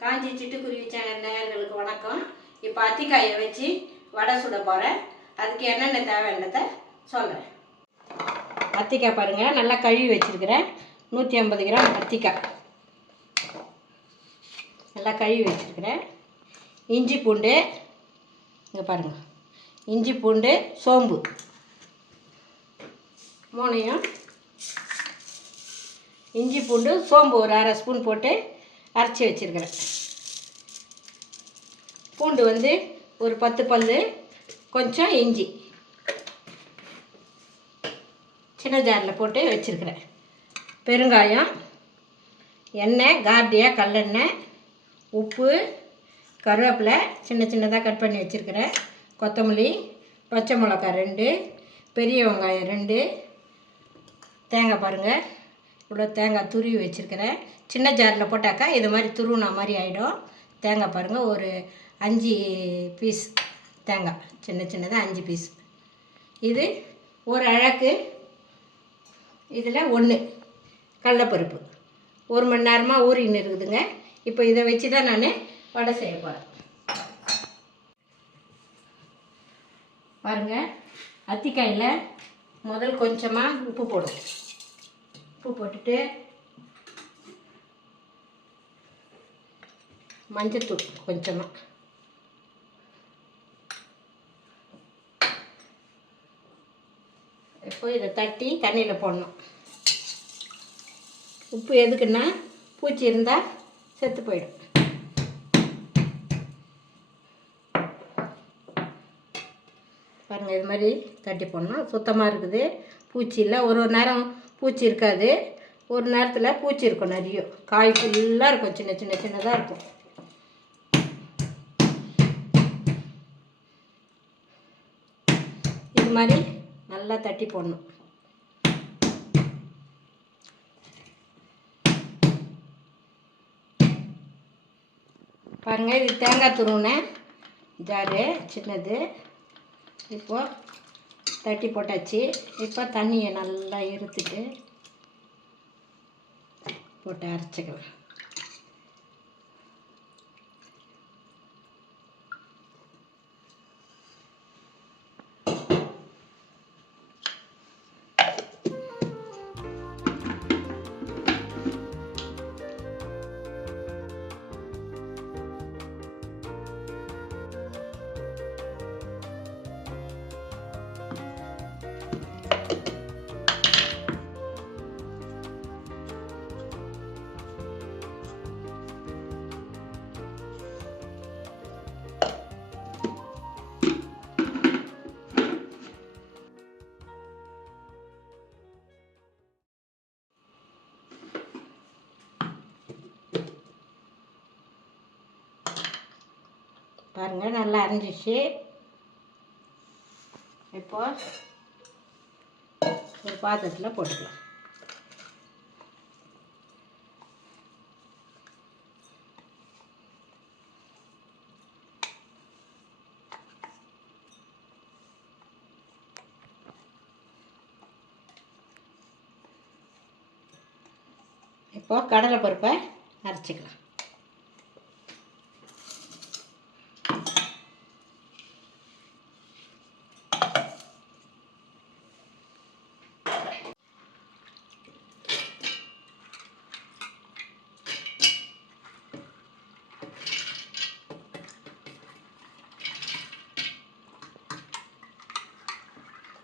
காஞ்சி சிட்டுக்குருவி சேனல் நேயர்களுக்கு வணக்கம். இப்போ அத்திக்காயை வச்சு வடை சுட போகிறேன். அதுக்கு என்னென்ன தேவைன்றதை சொல்கிறேன். அத்திக்காய் பாருங்கள், நல்லா கழுவி வச்சுருக்கிறேன். 150 கிராம் அத்திக்காய் நல்லா கழுவி வச்சுருக்கிறேன். இஞ்சி பூண்டு இங்கே பாருங்கள், இஞ்சி பூண்டு சோம்பு மூணையும், இஞ்சி பூண்டு சோம்பு ஒரு அரை ஸ்பூன் போட்டு அரைச்சி வச்சுருக்கிறேன். பூண்டு வந்து ஒரு 10 பல், கொஞ்சம் இஞ்சி சின்ன ஜாரில் போட்டு வச்சுருக்கிறேன். பெருங்காயம், எண்ணெய், கார்டியா கல்லெண்ணெய், உப்பு, கருவேப்பிலை சின்ன சின்னதாக கட் பண்ணி வச்சுருக்கிறேன், கொத்தமல்லி, பச்சை மிளகாய் 2, பெரிய வெங்காயம் 2, தேங்காய் பாருங்கள், இவ்வளோ தேங்காய் துருவி வச்சுருக்கிறேன். சின்ன ஜாரில் போட்டாக்கா இது மாதிரி துருவினா மாதிரி ஆகிடும். தேங்காய் பாருங்கள், ஒரு 5 பீஸ் தேங்காய், சின்ன சின்னதாக 5 பீஸ். இது ஒரு அழகு. இதில் 1 கடலைப்பருப்பு 1 மணி நேரமாக ஊறின்னு இருக்குதுங்க. இப்போ இதை வச்சு தான் நான் வடை செய்ய போகிறேன். பாருங்கள், அத்திக்காயில் முதல் கொஞ்சமாக உப்பு போடும். உப்பு போட்டுட்டு மஞ்சத்தூள் கொஞ்சமாக, இப்போ இதை தட்டி தண்ணியில் போடணும். உப்பு எதுக்குன்னா பூச்சி இருந்தால் செத்து போயிடும். பாருங்கள், இது மாதிரி தட்டி போடணும். சுத்தமாக இருக்குது, பூச்சி இல்லை. ஒரு நேரம் பூச்சி இருக்காது, ஒரு நேரத்தில் பூச்சி இருக்கும். நிறைய காய் ஃபுல்லாக இருக்கும், சின்ன சின்ன சின்னதாக இருக்கும். இது மாதிரி நல்லா தட்டி போடணும். பாருங்கள், இது தேங்காய் துருவின ஜாரு சின்னது. இப்போது தட்டி போட்டாச்சு. இப்போ தண்ணியை நல்லா இருத்துட்டு போட்டு அரைச்சிக்கலாம். பாருங்கள், நல்லா அரைஞ்சிச்சு. இப்போ ஒரு பாத்திரத்தில் போட்டுக்கலாம். இப்போ கடலைப்பருப்பை அரைச்சிக்கலாம்.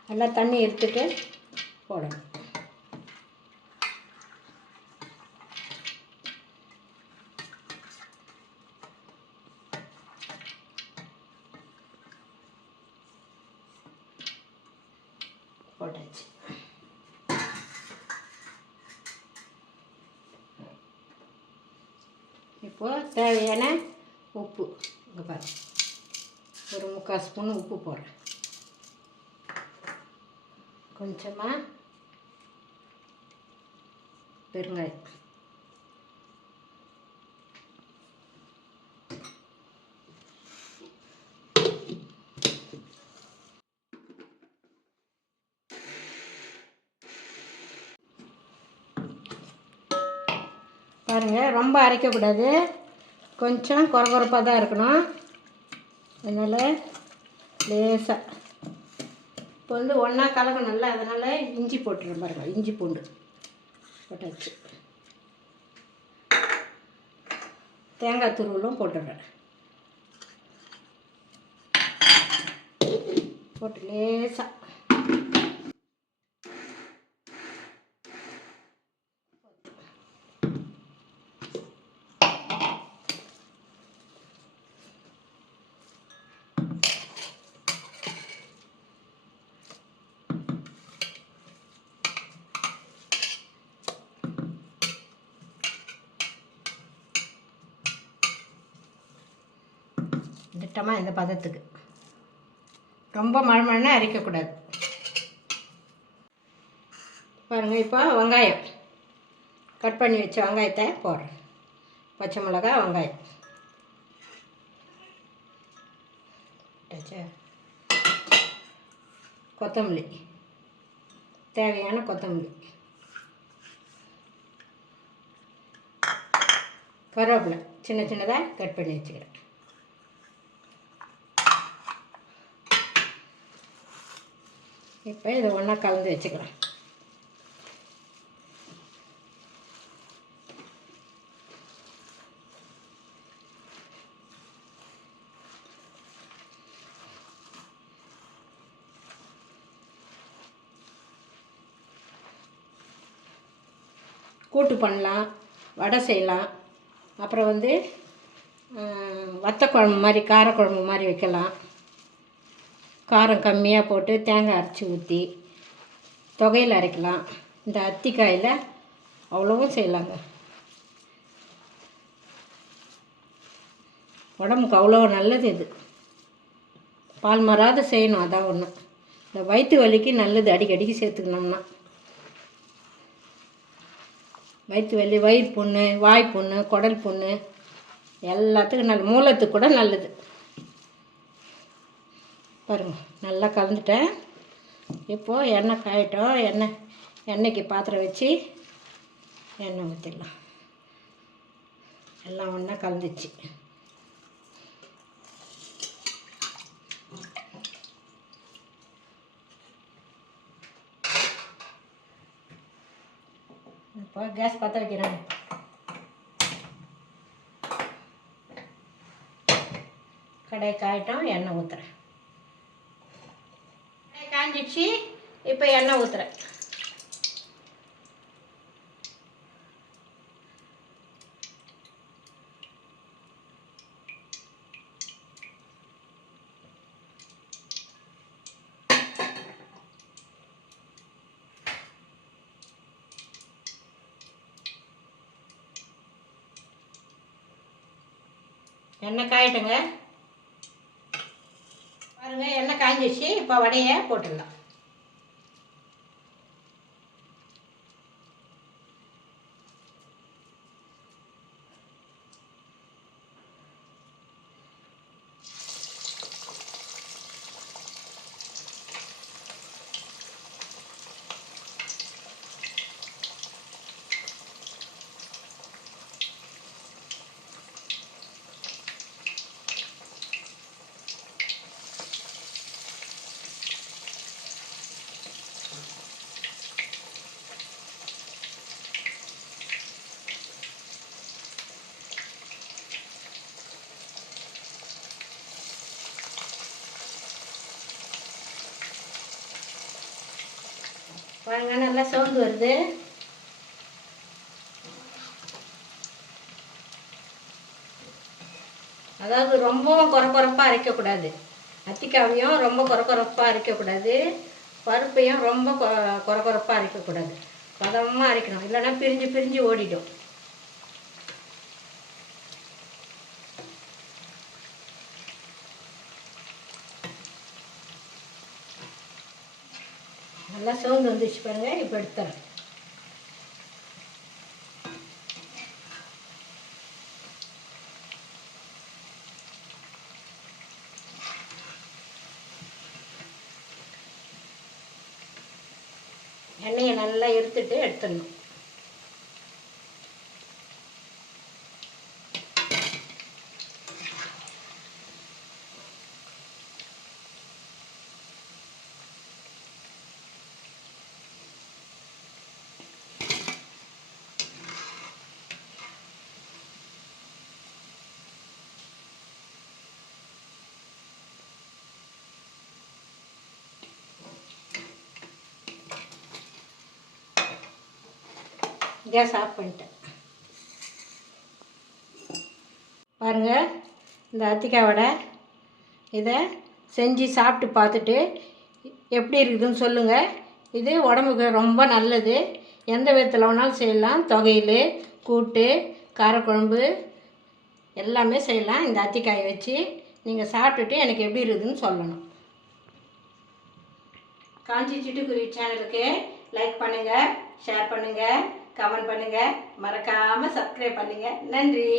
நல்லா தண்ணி எடுத்துட்டு போடணும். போட்டாச்சு. இப்போது தேவையான உப்பு இங்கே பாருங்க, ஒரு 3/4 ஸ்பூன் உப்பு போடுறேன். கொஞ்சமாக பெருங்காயம், பாருங்கள், ரொம்ப அரைக்கக்கூடாது, கொஞ்சம் கொரகொரப்பாக தான் இருக்கணும். அதனால் லேசாக இப்போ வந்து ஒன்றா கலக்கணும்ல, அதனால் இஞ்சி போட்டுருங்க. பாருங்கள், இஞ்சி பூண்டு போட்டாச்சு. தேங்காய் துருவலும் போட்டுடுறேன். போட்டு லேசாக திட்டமாக இந்த பதத்துக்கு, ரொம்ப மழமழன்னு அரைக்கக்கூடாது. பாருங்கள், இப்போ வெங்காயம் கட் பண்ணி வச்ச வெங்காயத்தை போடுறேன். பச்சை மிளகாய், வெங்காயம் கொத்தமல்லி, தேவையான கொத்தமல்லி, கருவேப்பிலை சின்ன சின்னதாக கட் பண்ணி வச்சுக்கிறேன். இப்போ இதை ஒன்றா கலந்து வச்சுக்கிறேன். கூட்டு பண்ணலாம், வடை செய்யலாம், அப்புறம் வந்து வத்த குழம்பு மாதிரி, காரக்குழம்பு மாதிரி வைக்கலாம். காரம் கம்மியாக போட்டு தேங்காய் அரைச்சி ஊற்றி தொகையில் அரைக்கலாம். இந்த அத்திக்காயில் அவ்வளவும் செய்யலாங்க. உடம்புக்கு அவ்வளோ நல்லது. இது பால் மறாத செய்யணும், அதான் ஒன்று. இந்த வயிற்று வலிக்கு நல்லது, அடிக்கடிக்கு சேர்த்துக்கணும்னா. வயிற்று வலி, வயிறு புண்ணு, வாய் புண்ணு, குடல் புண்ணு எல்லாத்துக்கும் நல்ல, மூலத்துக்கு கூட நல்லது. பாருங்கள், நல்லா கலந்துட்டேன். இப்போது எண்ணெய் காயட்டும். எண்ணெய்க்கு பாத்திரம் வச்சு எண்ணெய் ஊற்றிடலாம். எல்லாம் ஒன்றா கலந்துச்சு. இப்போ கேஸ் பற்ற வைக்கிறேன். கடாய் காயட்டும், எண்ணெய் ஊற்றுறேன். கடாய் காஞ்சிடுச்சு. இப்போ எண்ணெய் ஊற்றுறேன். எண்ணெய் காயட்டுங்க. பாருங்கள், எண்ணெய் காய்ஞ்சிச்சு. இப்போ வடையை போட்டுடலாம். பாருங்க, நல்லா சவுண்டு வருது. அதாவது ரொம்பவும் கொரப்பாக அரைக்கக்கூடாது. அத்திக்காவையும் ரொம்ப கொரப்பாக அரைக்கக்கூடாது. பருப்பையும் ரொம்ப கொரப்பாக அரைக்கக்கூடாது. பதமாக அரைக்கணும், இல்லைன்னா பிரிஞ்சு பிரிஞ்சு ஓடிடும். நல்லா சவுண்டு வந்துச்சு பாருங்க. இப்போ எடுத்துறேன். எண்ணெயை நல்லா எடுத்துட்டு எடுத்துடணும். கேஸ் ஆஃப் பண்ணிட்டேன். பாருங்கள், இந்த அத்திக்காய் வடை இதை செஞ்சு சாப்பிட்டு பார்த்துட்டு எப்படி இருக்குதுன்னு சொல்லுங்கள். இது உடம்புக்கு ரொம்ப நல்லது. எந்த விதத்தில் வேணாலும் செய்யலாம். தொகையில், கூட்டு, காரக்குழம்பு எல்லாமே செய்யலாம். இந்த அத்திக்காயை வச்சு நீங்கள் சாப்பிட்டுட்டு எனக்கு எப்படி இருக்குதுன்னு சொல்லணும். காஞ்சி சிட்டுக்குருவி சேனலுக்கு லைக் பண்ணுங்கள், ஷேர் பண்ணுங்கள், கமெண்ட் பண்ணுங்கள், மறக்காமல் சப்ஸ்கிரைப் பண்ணுங்கள். நன்றி.